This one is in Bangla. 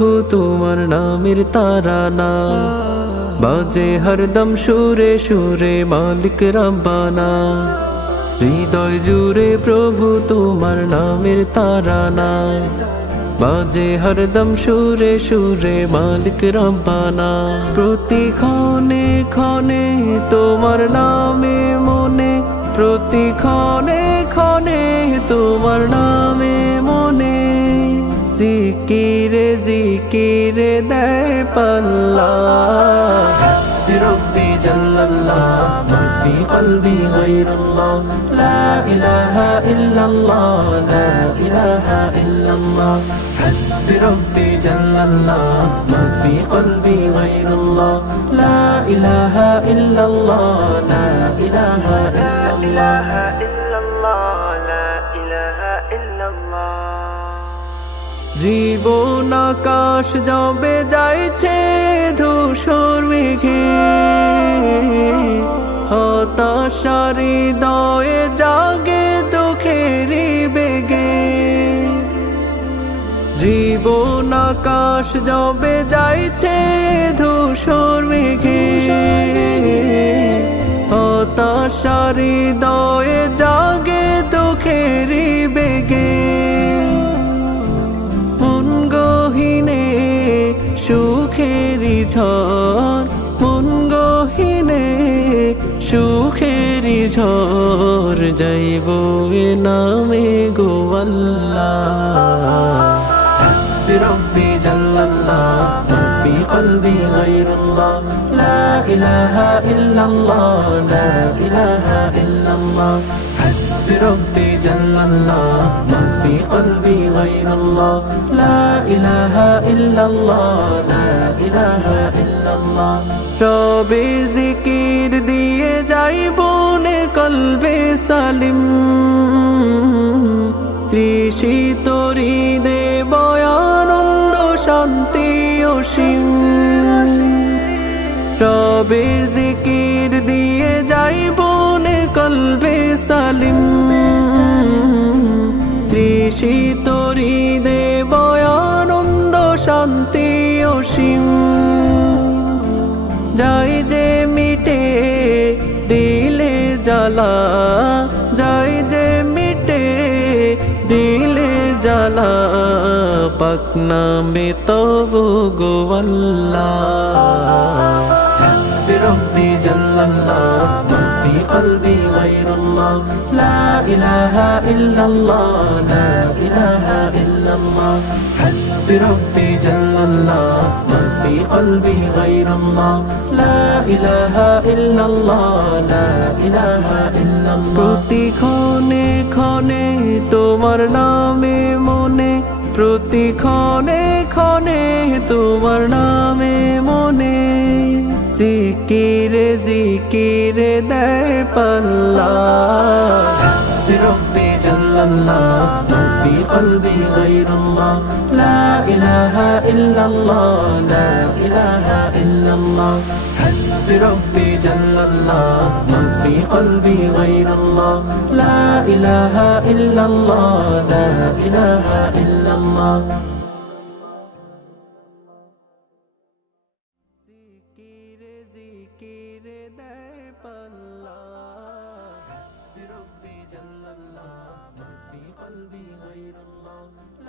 প্রভু তোমার নামের তারানা বাজে হরদম, সুরে সুরে মালিক রব্বানা। হৃদয় জুড়ে প্রভু তোমার নামের তারানা বাজে হরদম, সুরে সুরে মালিক রব্বানা। প্রতি ক্ষণে ক্ষণে তোমার নামে মনে প্রতি ক্ষণে ক্ষণে তোমার নামে জিকিরে জিকিরে দেয় পাল্লা حسبي ربي جل الله ما في قلبي غير الله لا إله إلا الله لا إله إلا الله حسبي ربي جل الله ما في قلبي غير الله لا إله إلا الله لا إله إلا الله জীবন আকাশ জবে যাইছে ধূসর মেঘে। হতাশারি দয়ে জাগে দুঃখেরি বেগে। জীবন আকাশ জবে যাইছে ধূসর মেঘে। হতাশারি দয়ে সুখেরি ঝড় মন গহিনে সুখেরি ঝড় যাইব এ নামে গোয়াল্লা حسبي ربي جل الله ما في قلبي غير الله لا إله إلا الله لا إله إلا الله حسبي ربي جل الله ما في قلبي غير الله لا إله إلا الله لا إله إلا الله রবের জিকির দিয়ে যাইবনে কলবে সালিম তৃষিতরি দেব আনন্দ শান্তি অসীম রবের জিকির সালিম। ত্রিশি তরি দেব আনন্দ শান্তি অসীম। যাই যে মিটে দিলে জ্বালা, যাই যে মিটে দিলে জ্বালা পাকনা মে তব গোয়াল্লা। হসবি রব্বি في قلبي غير الله لا إله إلا الله لا إله إلا الله حسبي ربي جل الله ما في قلبي غير الله لا إله إلا الله لا إله إلا الله প্রতি ক্ষণে ক্ষণে তোমার নামে মনে প্রতি ক্ষণে ক্ষণে তোমার নামে মনে জিকিরে জিকিরে দেয় পাল্লা حسبي ربي جل الله ما في قلبي غير الله لا إله إلا الله لا إله إلا الله حسبي ربي جل الله ما في قلبي غير الله لا إله إلا الله لا إله إلا الله জিকিরে জিকিরে Oh.